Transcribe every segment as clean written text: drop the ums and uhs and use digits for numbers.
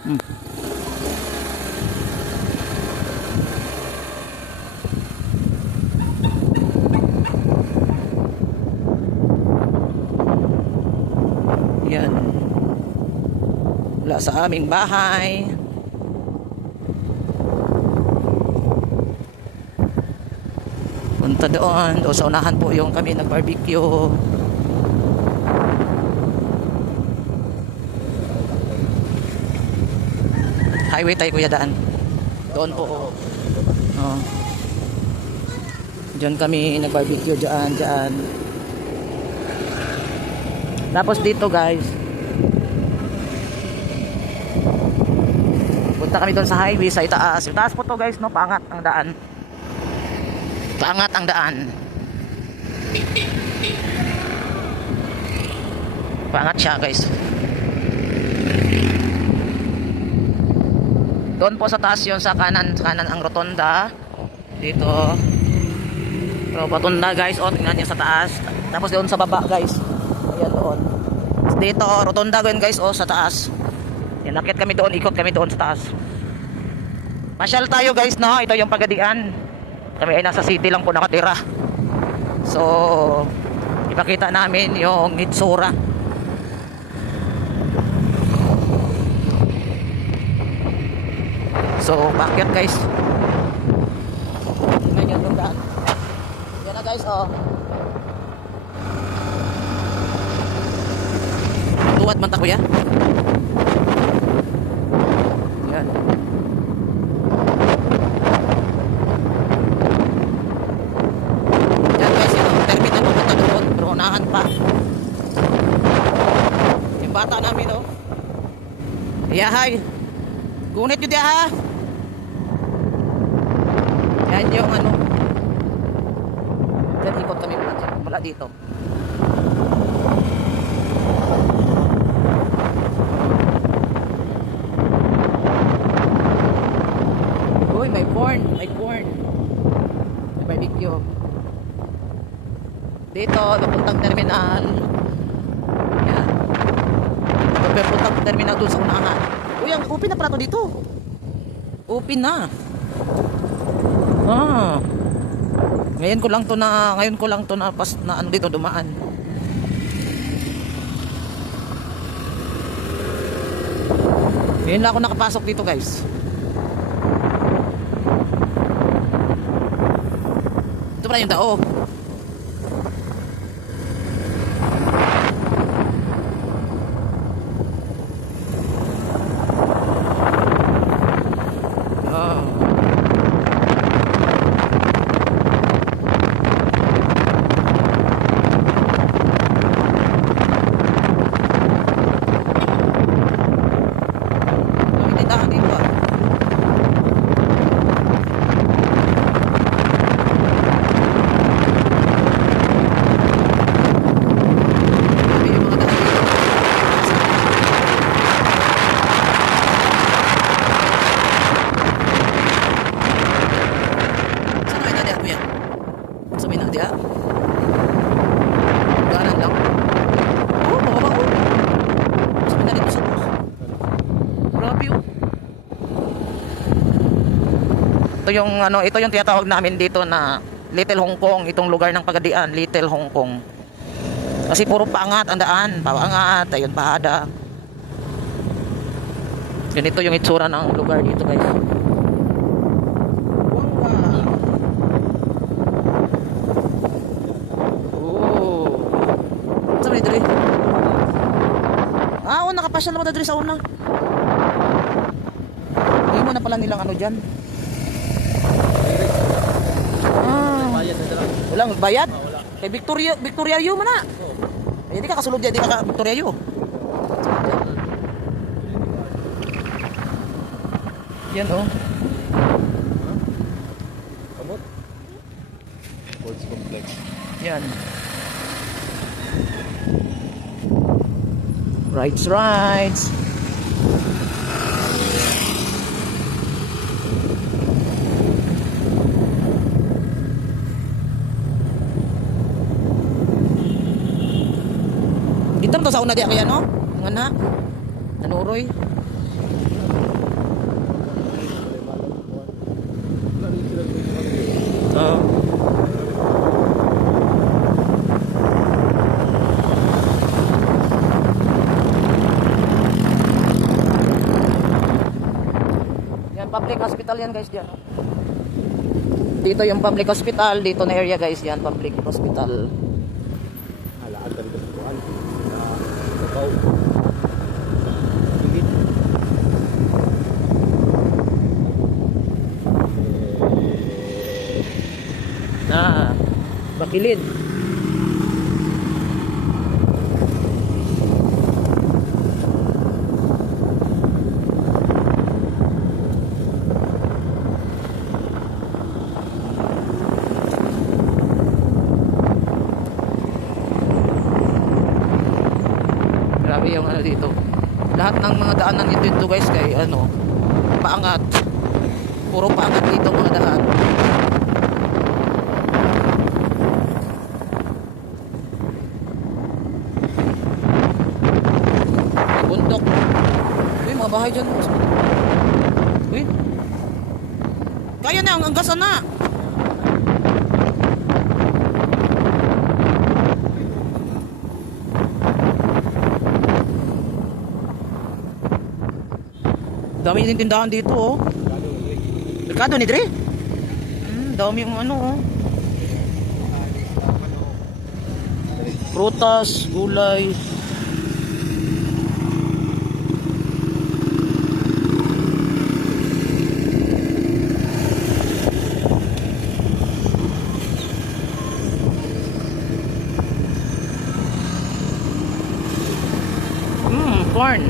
Hmm. Yan. Wala sa aming bahay. Punta doon. Doon sa unahan po yung kami nag-barbecue. Highway tayo kuya daan. Doon po. Oh. Diyan kami nag-barbecue dyan. Tapos dito guys. Punta kami doon sa highway sa itaas. Itaas po to guys, no? Paangat ang daan. Paangat ang daan. Paangat siya guys. Doon po sa taas yun, sa kanan ang rotonda. Dito. So, patunda guys. O, tingnan nyo sa taas. Tapos doon sa baba guys. Ayan doon. Dito, rotonda guys. O, sa taas. Yan, nakit kami doon. Ikot kami doon sa taas. Pasyal tayo guys, no? Ito yung Pagadian. Kami ay nasa city lang po nakatira. So, ipakita namin yung itsura. So, bakit guys? Tingnan nyo yung daan. Yan na guys, oh. Tuwad man ta kuya. Yan. Yan guys, yung terminal pupunta doon. Pero unahan pa. Yung bata namin, oh. Yahay. Gunit yun diya ha. Yan yung ano. Diyan ikot kami mula dito. Uy, may corn. May barbecue. Dito, papuntang terminal. Yan. Papuntang terminal dun sa unahan. Uy, ang open na pala to dito. Open na. Ngayon ko lang to na pas na ano dito dumaan. Ngayon lang ako nakapasok dito, guys. Ito pala yung dao. Ito yung tinatawag namin dito na Little Hong Kong, itong lugar ng Pagadian, Little Hong Kong. Kasi puro paangat ang daan, paangat, ayun pahada. Ganito yung itsura ng lugar dito, guys. Oh. Saan ba dito? Oo, nakapasyal naman dito sa una. Hindi mo na pala nilang ano dyan. Walang bayad? Kay Victoria Yu man na. Ay, di ka kasulod dyan, di ka Victoria Yu. Yan oh. Kamot? Sports complex. Yan. Rides. Dito to sa una diya kaya no? Nga na. Nanuroy. Oo. Yan, public hospital yan guys dyan. Dito yung public hospital, dito na area guys yan, public hospital. Alaad ka dito sa buwan. Sa Baw. Higit. Na, bakilid. Grabe yung ano dito. Lahat ng mga daanan dito guys kay ano, paangat. Puro paangat dito mga daan. Bundok. Uy, mga bahay dyan. Uy. Kaya na, hanggang sana. Dami yung tindahan dito, oh. Merkado ni Dre? Dami yung ano, oh. Prutas, gulay. Corn.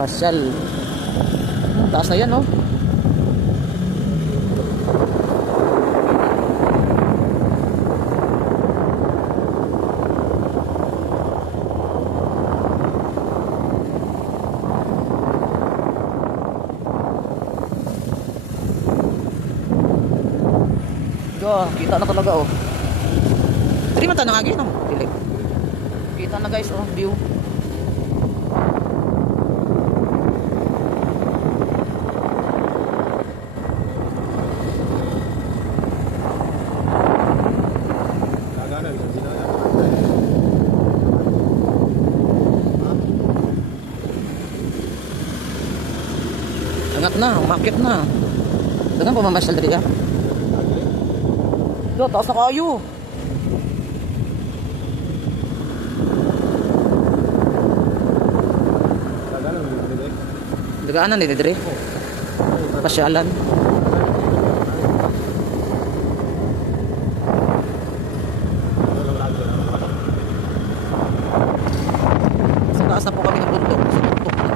Pasyal. Taas na yan, oh. Kita na talaga, oh. Dari mata na agi, no? Dilig. Kita na guys, oh, view. Angat na, umakit na. Dagan pa mamasyal dali, ah. Ito, taas na kayo. Dagaanan ni Dre. Pasyalan. Sa taas na po kami ng bundok. Sa tuktok na.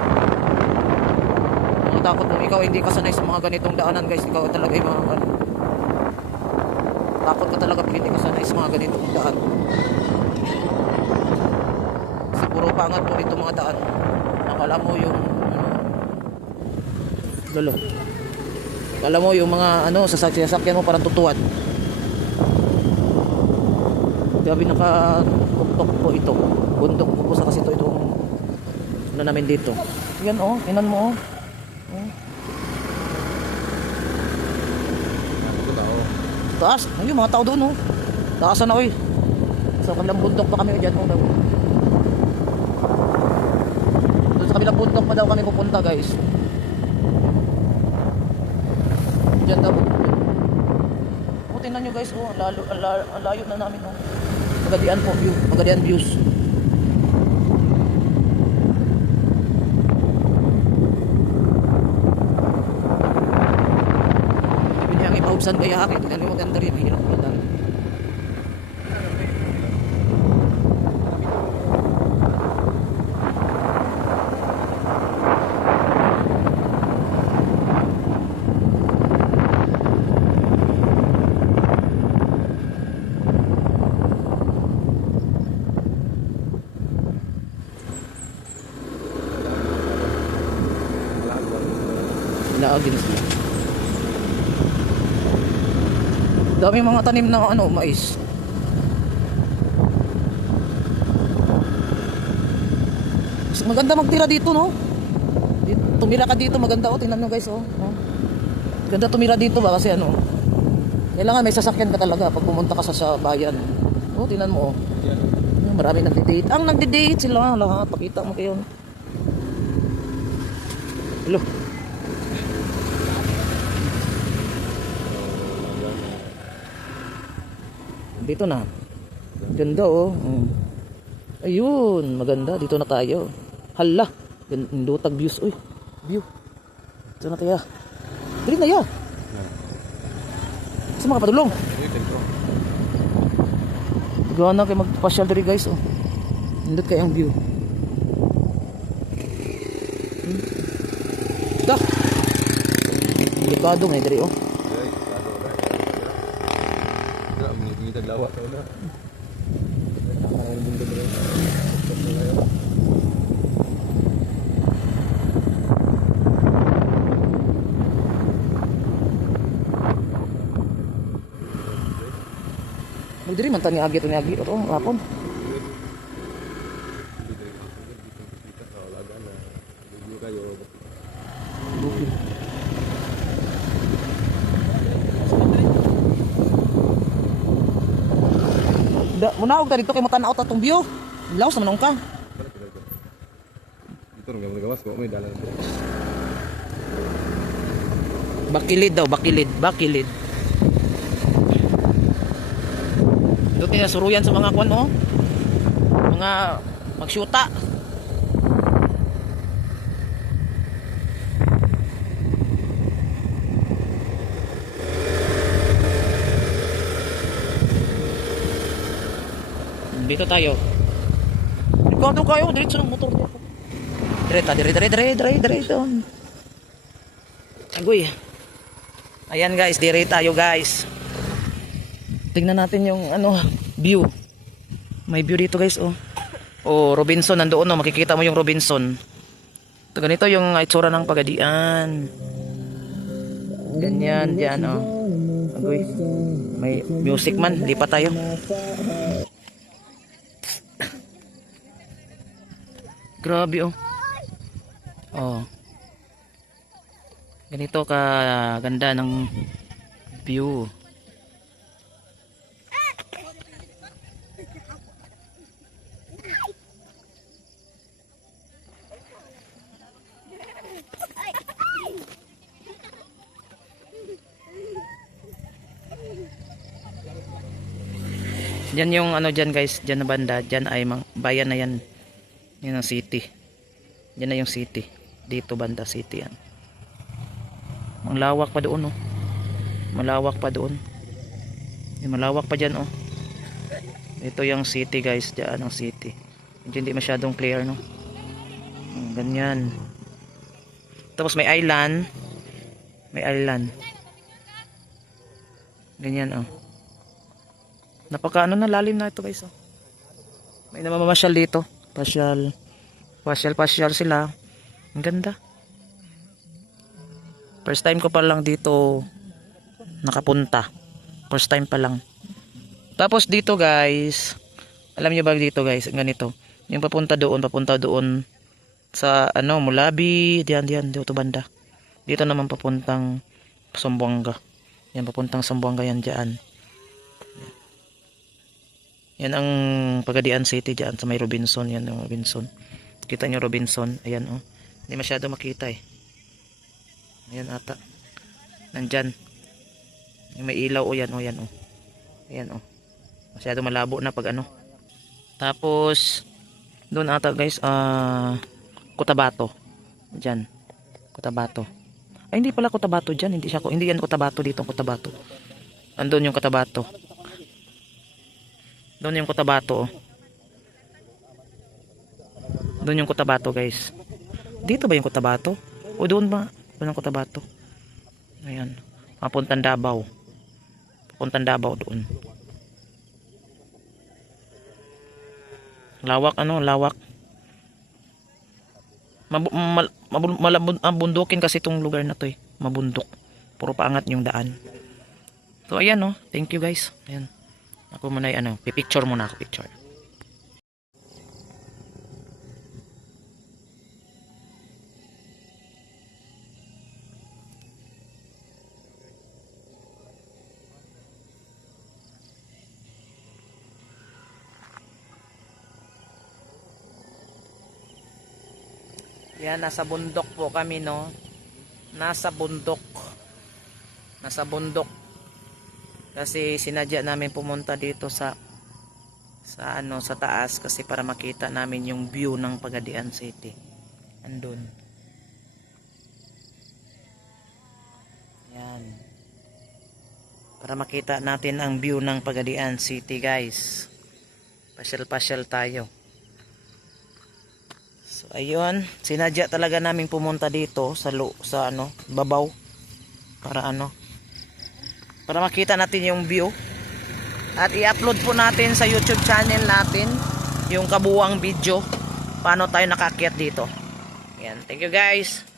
Takot mo, ikaw hindi ka sanay sa mga ganitong daanan guys. Ikaw talaga yung mga ano. Takot ka talaga pag hindi ka sanay sa mga ganitong daan. Kasi puro pangat po dito mga daan. Nakala mo yung lolo. Kala mo yung mga ano sasakyan mo parang tutuan. Grabe naka-tuktok po ito. Bundok po sa kasi itong ano namin dito. Yan oh, inan mo oh. Taas, ayun mga tao doon oh. Taasan na oy. Sa kabilang bundok pa kami diyan oh. Doon sa kabilang bundok pa daw kami pupunta guys. Diyan daw. O tingnan nyo guys oh, ang layo na namin oh. Magadian po view, magadian views. Binyang ipahubsan kaya akin, tingnan nyo maganda rin, hirap na lang. Laagin sila. Dami mga tanim na ano, mais. Maganda magtira dito, no? Tumira ka dito, maganda, oh. Tingnan nyo guys, oh. Ganda tumira dito ba kasi ano, kailangan may sasakyan ka talaga pag pumunta ka sa bayan. Oh, tingnan mo, oh. Marami nagde-date. Ang nagde-date sila lahat. Pakita mo kayo. Hello. Dito na. Ganda, oh. Ayun, maganda. Dito na tayo. Hala. Lutag views. Uy, view. Dito na tayo. Dito na ya. Gusto mo kapadulong? Gawa na kayo magpasyal diri guys, oh. Nindot kayo ang view. Dah. Delikado nga diri, oh. Diri man tani agi oh, rapon. Muna og dito kay mo tan-aw ta tong view. Laos naman ka. Dito nga gawas ko may dalan. Bakilid daw, bakilid. Doon tinasuruyan sa mga kwan, oh. Mga magsyuta. Dito tayo. Likado kayo, diretso ng motor dito. Dire doon. Agoy. Ayan guys, dire tayo guys. Tingnan natin yung ano, view. May view dito guys, oh. Oh, Robinson nandoon, oh. Makikita mo yung Robinson. Ito ganito yung itsura ng Pagadian. Ganyan, diyan, oh. Agoy. May music man, lipat tayo. Grabe, oh. Oh. Ganito ka ganda ng view. Diyan yung ano dyan guys, dyan na banda, dyan ay bayan na yan. Yan ang city. Dyan na yung city. Dito banda city yan. Ang lawak pa doon, oh. Malawak pa doon. Yung malawak pa dyan, oh. Ito yung city guys, dyan ang city. Medyo hindi masyadong clear, no. Ganyan. Tapos may island. May island. Ganyan, oh. Napaka ano na lalim na ito guys, oh. May namamasyal dito. Pasyal sila. Ang ganda. First time ko pa lang dito nakapunta. First time pa lang. Tapos dito guys, alam niyo ba dito guys, ganito. Yung papunta doon sa ano, Mulabi, diyan dito banda. Dito naman papuntang Zamboanga. Yan papuntang Zamboanga yan diyan. Yan ang Pagadian City diyan sa may Robinson, yan ang Robinson. Kita niyo Robinson, ayan, oh. Hindi masyado makita eh. Ayan ata. Nandyan. Yung may ilaw, oh, yan, oh, yan, oh. Ayan, oh. Masyado malabo na pag ano. Tapos doon ata guys, Cotabato. Diyan. Cotabato. Ay hindi pala Cotabato diyan, hindi yan Cotabato dito, Cotabato. Andun yung Cotabato. Doon yung Cotabato, oh. Doon yung Cotabato guys. Dito ba yung Cotabato? O doon ba? Doon ang Cotabato. Ayan. Papuntang Davao. Papuntang Davao doon. Lawak ano, lawak. Malabundukin kasi itong lugar na to eh. mabundok. Puro paangat yung daan. So ayan no, thank you guys. Ayan. Ako muna pipicture muna ako, picture. Yan, nasa bundok po kami no. Nasa bundok. Kasi sinadya namin pumunta dito sa taas kasi para makita namin yung view ng Pagadian City. Andun. Yan. Para makita natin ang view ng Pagadian City, guys. Pasyal-pasyal tayo. So ayun, sinadya talaga namin pumunta dito sa babaw para makita natin yung view. At i-upload po natin sa YouTube channel natin yung kabuwang video paano tayo nakakyat dito. Yan, thank you guys.